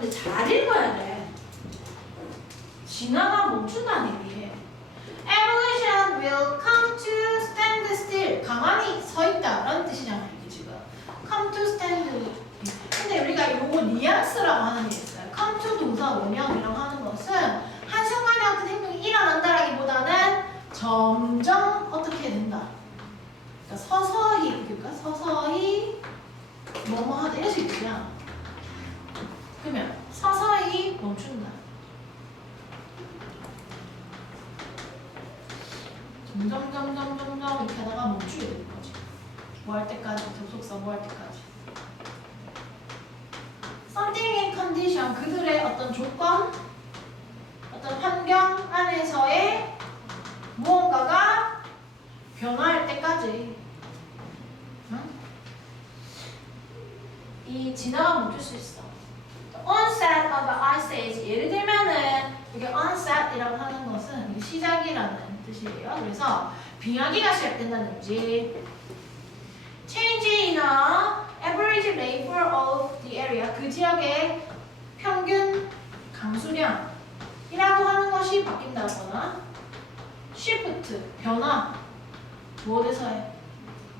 근데 잘 읽어야 돼. 진화가 멈춘다는 얘기해. Evolution will come to stand still. 가만히 서 있다 라는 뜻이잖아 이게 지금. Come to stand. 근데 우리가 요거 뉘앙스라고 하는 게 있어요. come to 동사 원형이라고 하는 것은 한순간에 어떤 행동이 일어난다라기보다는 점점 어떻게 된다. 그러니까 서서히, 그러니까 서서히 뭐뭐 하다 이런 식이야. 그러면 서서히 멈춘다. 점점 이렇게 하다가 멈추게 되는 거지. 뭐 할 때까지, 접속사 뭐 할 때까지. Something in condition, 그들의 어떤 조건, 어떤 환경 안에서의 무언가가 변화할 때까지. 응? 이 진화가 멈출 수 있어. Onset of the ice age. 예를 들면은 이게 onset이라고 하는 것은 시작이라는 뜻이에요. 그래서 빙하기가 시작된다든지 change in a average rainfall of the area. 그 지역의 평균 강수량이라고 하는 것이 바뀐다거나 shift, 변화. 무엇에서의?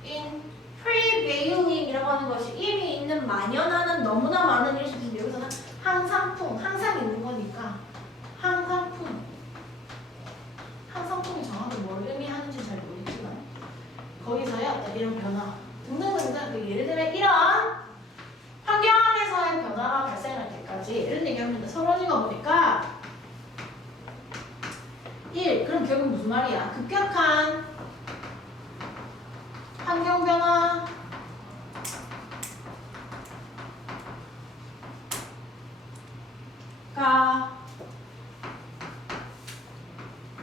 in prevailing이라고 하는 것이 이미 있는 만연하는 너무나 많은 일수인데 여기서는 항상풍, 항상 있는 거니까 항상풍. 항상풍이 정확히 뭘 의미하는지 잘 모르겠지만 거기서의 어떤 이런 변화 등등등등. 예를 들어 이런 환경 안에서의 변화가 발생할 때까지 이런 얘기합니다. 서론이가 보니까 1. 그럼 결국 무슨 말이야? 급격한 환경 변화가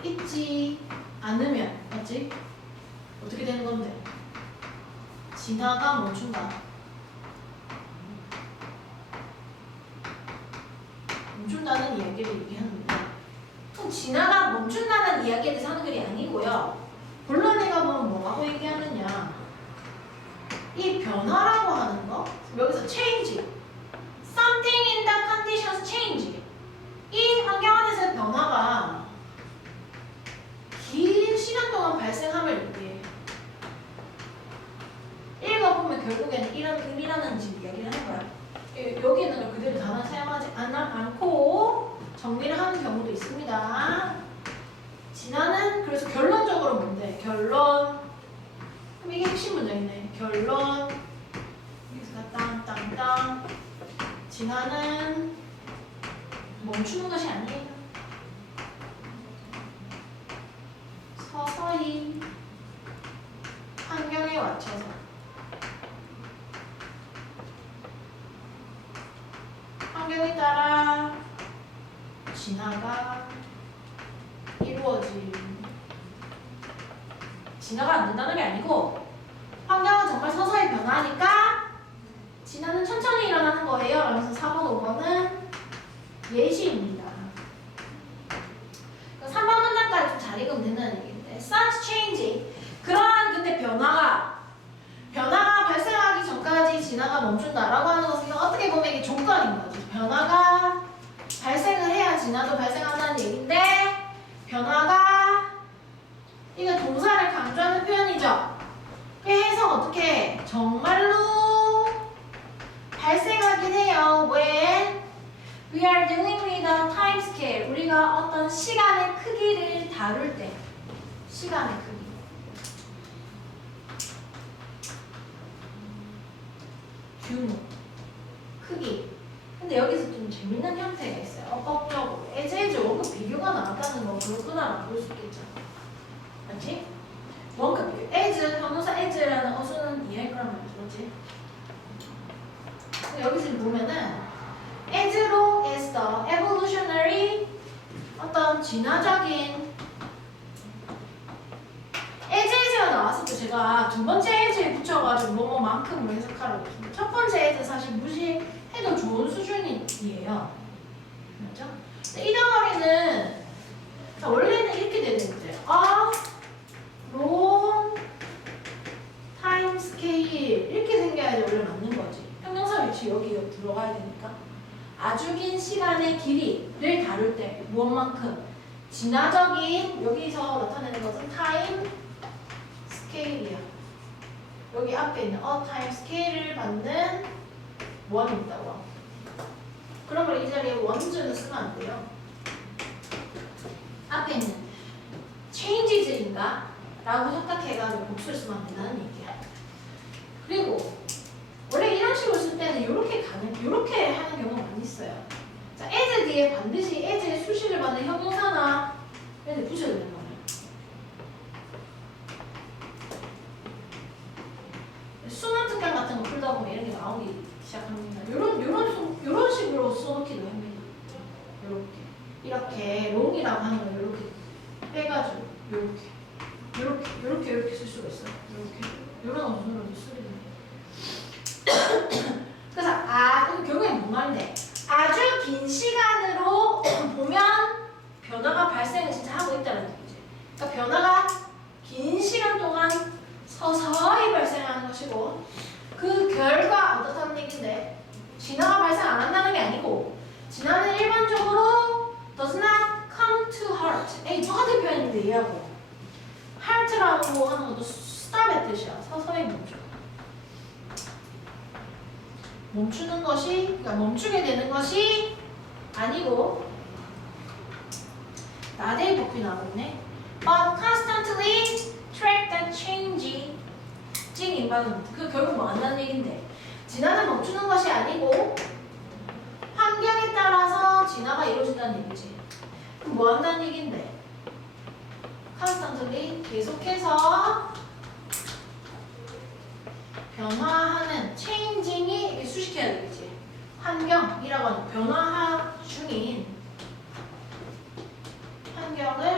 있지 않으면 맞지? 어떻게 되는 건데? 진화가 멈춘다. 멈춘다는 이야기를 얘기하는 거야. 그럼 진화가 멈춘다는 이야기에 대해서 하는 글이 아니고요. 본론에 가보면 뭐라고 얘기하느냐. 이 변화라고 하는 거, 여기서 change, something in the conditions change. 이 환경 안에서의 변화가 긴 시간 동안 발생함을 얘기해. 읽어보면 결국에는 이런 의미라는 이야기를 하는 거야. 여기 있는 걸 그대로 단어 사용하지 않고 정리를 하는 경우도 있습니다. 진화는 그래서 결론적으로 뭔데? 결론. 그럼 이게 핵심 문장이네. 결론. 여기서 땅땅땅. 진화는 멈추는 것이 아니에요. 서서히 환경에 맞춰서 환경에 따라 진화가 이루어진. 진화가 안 된다는 게 아니고 환경은 정말 서서히 변화하니까 진화는 천천히 일어나는 거예요. 라면서 4번, 5번은 예시입니다. 3번 문장까지 좀 잘 읽으면 된다는 얘기인데 such change, 그러한 근데 변화가 발생하기 전까지 진화가 멈춘다라고 하는 것은 어떻게 보면 이게 조건인 거죠. 변화가 발생을 해야 진화도 발생한다는 얘기인데 변화가 이거 동사를 강조하는 표현이죠. 그 해석 어떻게 해? 정말로 발생하긴 해요. when we are dealing with a time scale. 우리가 어떤 시간의 크기를 다룰 때. 시간의 크기. 규모. 크기. 근데 여기서 좀 재밌는 형태가 있어요. 어법적으로. as 원급 비교가 나왔다는 거 그렇구나 볼 수 있겠죠. 맞지? 원급 비교. as, 변호사 as라는 어수는 이해할 거란 말이죠. 그렇지? 여기서 보면은 as long as the evolutionary 어떤 진화적인 as가 나왔을 때 제가 두 번째 as에 붙여가지고 뭐뭐만큼을 해석하라고 했습니다. 첫 번째 as는 사실 무시해도 좋은 수준이에요. 맞죠? 이 덩어리는 원래는 이렇게 되는데 long time scale 이렇게 생겨야지 원래 맞는 거지. 평형사 위치 여기 들어가야 되니까. 아주 긴 시간의 길이를 다룰 때 무엇만큼? 진화적인 여기서 나타내는 것은 타임 스케일이야. 여기 앞에 있는 타임 스케일을 받는 원입니다. 원. 그러면 이 자리에 원주는 쓰면 안 돼요. 앞에 있는 changes인가? 라고 생각해가지고 복수를 쓰면 안 된다는 얘기야. 그리고 원래 이런 식으로 쓸 때는 이렇게 하는 경우가 많이 있어요. 자, as 뒤에 반드시 as의 수식을 받는 형용사나 이런 데 붙여야 되는 거예요. 수능 특강 같은 거 풀다 보면 이런 게 나오기 시작합니다. 요런 식으로 써놓기도 합니다. 이렇게 롱이라고 하는 걸 이렇게 빼가지고 이렇게 쓸 수가 있어요. 이런 어순으로도 쓰거든요. 그래서 결국엔 뭔 말인데 아주 긴 시간으로 보면 변화가 발생을 진짜 하고 있다는 얘기지. 그러니까 변화가 긴 시간 동안 서서히 발생하는 것이고 그 결과 어떻다는 얘기인데 진화가 발생 안 한다는 게 아니고 진화는 일반적으로 does not come to heart. 저 같은 표현인데 이해하고 heart라고 하는 것도 stop의 뜻이야. 서서히 멈추는 것이, 그러니까 멈추게 되는 것이 아니고 나대의 복귀 나오네. But constantly track the changing environment. 그 결국 뭐 한다는 얘긴데 진화는 멈추는 것이 아니고 환경에 따라서 진화가 이루어진다는 얘기지. 그럼 뭐 한다는 얘긴데 constantly 계속해서 변화하는 changing이 수식해야 되겠지. 환경이라고 하는 변화 중인 환경을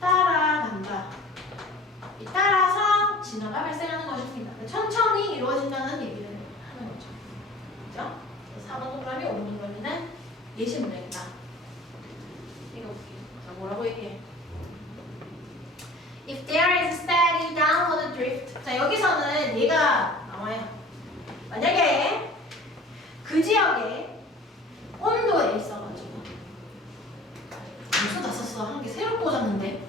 따라간다. 따라서 진화가 발생하는 것입니다. 천천히 이루어진다는 얘기를 하는 거죠. 그죠? 4번 동그라미, 5번 동그라미는 예시 문제입니다. 이거 볼게요. 자, 뭐라고 얘기해? If there is a steady downward drift. 자, 여기서는 얘가 나와요. 만약에 그 지역에 온도에 있어가지고 벌써 다 썼어. 한 개 새로 꽂았는데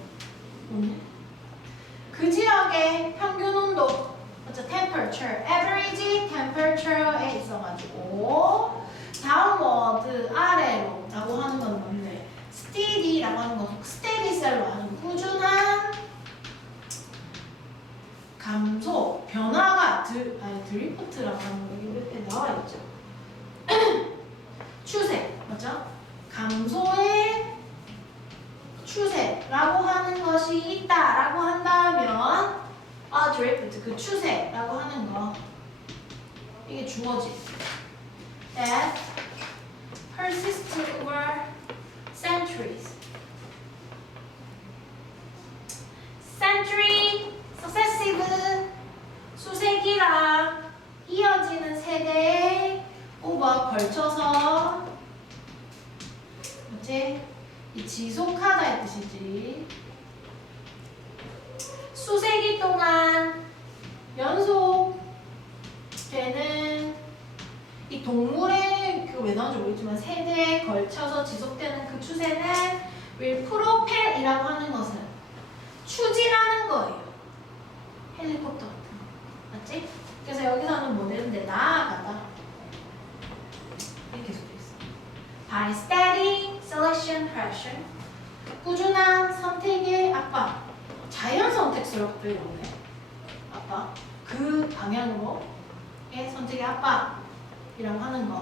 그 지역의 평균 온도, 맞죠? temperature, average temperature에 있어가지고 downward, 아래로 라고 하는 건 뭔데? steady라고 하는 건 steady 셀로 하는 꾸준한 감소, 변화가 드리프트라고 하는 거 여기 옆에 나와있죠. 추세, 맞죠? 감소의 추세라고 하는 것이 있다라고 한다면 드리프트, 그 추세라고 하는 거 이게 주어지. That persists over centuries. century, successive, 수세기랑 이어지는 세대에 over 걸쳐서 이제 이 지속하다의 뜻이지. 수세기 동안 연속되는 이 동물의 왜 나온지 모르겠지만 세대에 걸쳐서 지속되는 그 추세는 will propel이라고 하는 것은 추진하는 거예요. 헬리콥터 같은 거. 맞지? 그래서 여기서는 뭐 되는데 나아가다. 이렇게 써져 있어. By steady selection pressure. 꾸준한 선택의 압박. 자연 선택스럽게 나오네. 압박. 그 방향으로의 선택의 압박이라고 하는 거.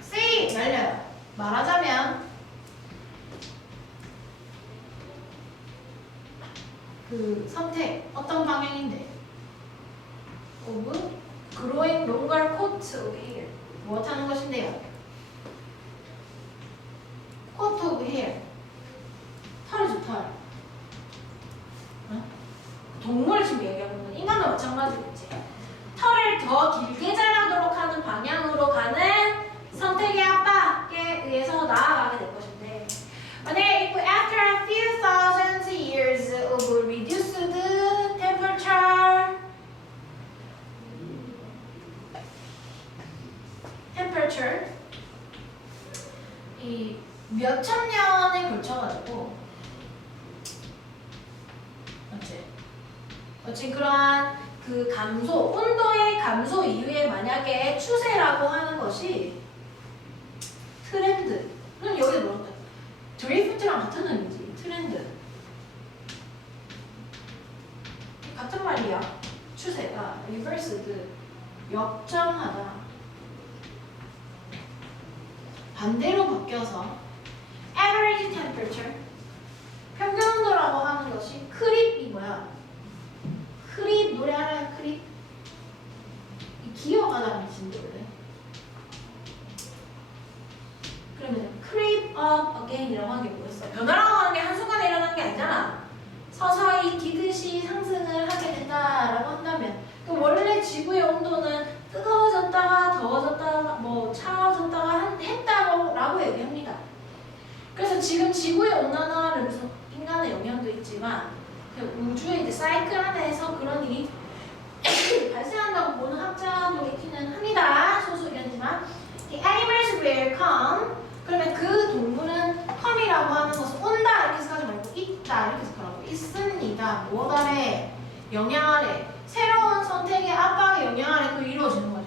C 열려요. 말하자면 그 선택 어떤 방향인데? of growing longer coat of hair. 무엇 하는 것인데요? coat of hair. 털이죠, 털. 어? 동물을 지금 얘기하는 건 인간도 마찬가지겠지. 털을 더 길게 자라도록 하는 방향으로 가는 선택의 압박에 의해서 나아가게 될 것인데, 만약에 if after a few thousand years of reduced temperature 몇천 년에 걸쳐가지고 어찌 그러한 그 감소, 온도의 감소 이후에 만약에 추세라고 하는 것이 트렌드. 그럼 여기 뭐랄까? 드리프트랑 같은 의미지. 트렌드. 같은 말이야. 추세가 리버스드, 역전하다. 반대로 바뀌어서 average temperature, 평균 온도라고 하는 것이 크립이 뭐야? 크립 노래 알아요? 크립? 기어가다는 뜻인데 원래. 그러면 creep up again이라고 하는 게 뭐였어? 변화라고 하는 게 한순간에 일어나는 게 아니잖아. 서서히 기듯이 상승을 하게 된다라고 한다면 그럼 원래 지구의 온도는 뜨거워졌다가 더워졌다가 뭐 차워졌다가 했다고 얘기합니다. 그래서 지금 지구의 온난화를 무슨 인간의 영향도 있지만 우주의 이제 사이클 안에서 그런 일이 발생한다고 보는 학자도 있기는 합니다. 소수 의견이지만 The animals will come. 그러면 그 동물은 come이라고 하는 것은 온다 이렇게 해석하지 말고 있다 이렇게 해석하라고. 있습니다. 무엇 아래? 영향 아래. 새로운 선택의 압박의 영향 아래 그 이루어지는 거지.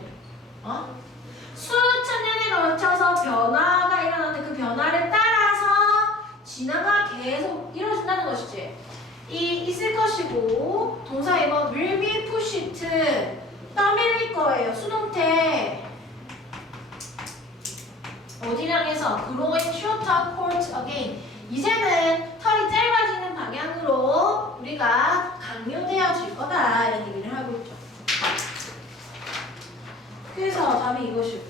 수천 년에 걸쳐서 변화가 일어나는데 그 변화를 따라서 진화가 계속 이루어진다는 것이지. 있을 것이고 동사 2번 will be pushed 떠밀릴 거예요. 수동태 어디랑 해서 growing shorter court again. 이제는 털이 짧아지는 방향으로 우리가 강요되어질 거다 이런 얘기를 하고 있죠. 그래서 답이 이것이고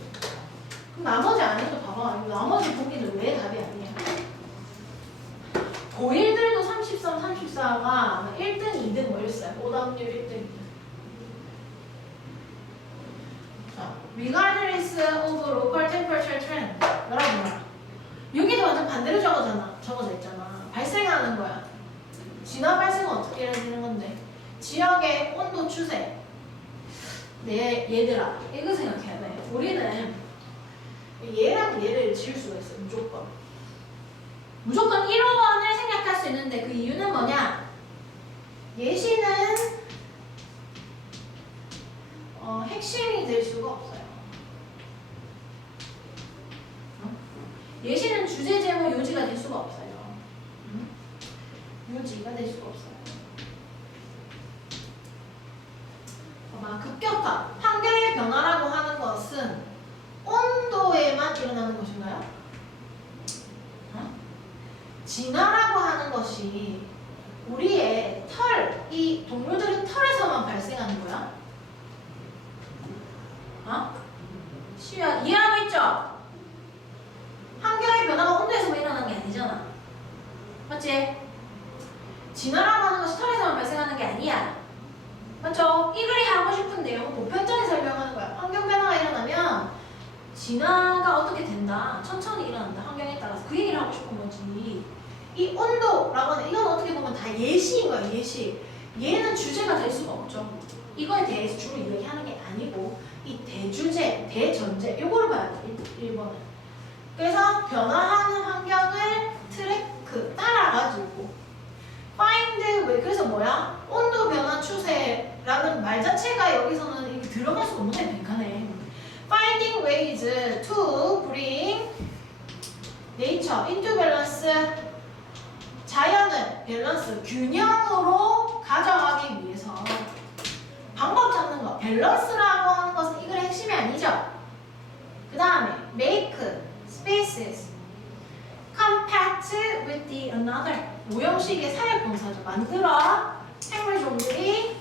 그럼 나머지 안 해도 봐봐. 나머지 보기는 왜 답이 아니야? 고1들도 33, 34가 1등, 2등 뭐였어요? 오답률 1등, 2등. 자, regardless of local temperature trend. 여러분, 여기도 완전 반대로 적어져 있잖아. 발생하는 거야. 진화 발생은 어떻게 이루어지는 건데? 지역의 온도 추세. 얘들아, 이거 생각해야 돼. 우리는 얘랑 얘를 지을 수가 있어, 무조건 1호원을 생각할 수 있는데 그 이유는 뭐냐? 예시는 핵심이 될 수가 없어요. 예시는 주제, 제목, 요지가 될 수가 없어요. 요지가 될 수가 없어요. 급격한 환경의 변화라고 하는 것은 온도에만 일어나는 것인가요? 진화라고 하는 것이 우리의 이 동물들의 털에서만 발생하는 거야? 시우야, 이해하고 있죠? 환경의 변화가 온도에서만 일어나는 게 아니잖아. 맞지? 진화라고 하는 것이 털에서만 발생하는 게 아니야. 맞죠? 이 글이 하고 싶은 내용은 보편적인 설명하는 거야. 환경 변화가 일어나면 진화가 어떻게 된다. 천천히 일어난다. 환경에 따라서. 그 얘기를 하고 싶은 거지. 이 온도라고 하는 이건 어떻게 보면 다 예시인 거야. 예시. 얘는 주제가 될 수가 없죠. 이거에 대해서 주로 이야기하는 게 아니고 이 대주제, 대전제 요거를 봐야 돼. 1번은. 그래서 변화하는 환경을 트래크 따라가지고 find way. 그래서 뭐야? 온도 변화 추세라는 말 자체가 여기서는 이렇게 들어갈 수가 없는 게 뱅카네. Finding ways to bring nature into balance. 자연을 밸런스, 균형으로 가져가기 위해서 방법 찾는 거. 밸런스라고 하는 것은 이 글의 핵심이 아니죠. 그 다음에 make spaces compact with the another. 모형식의 사역동사죠. 만들어 생물 종들이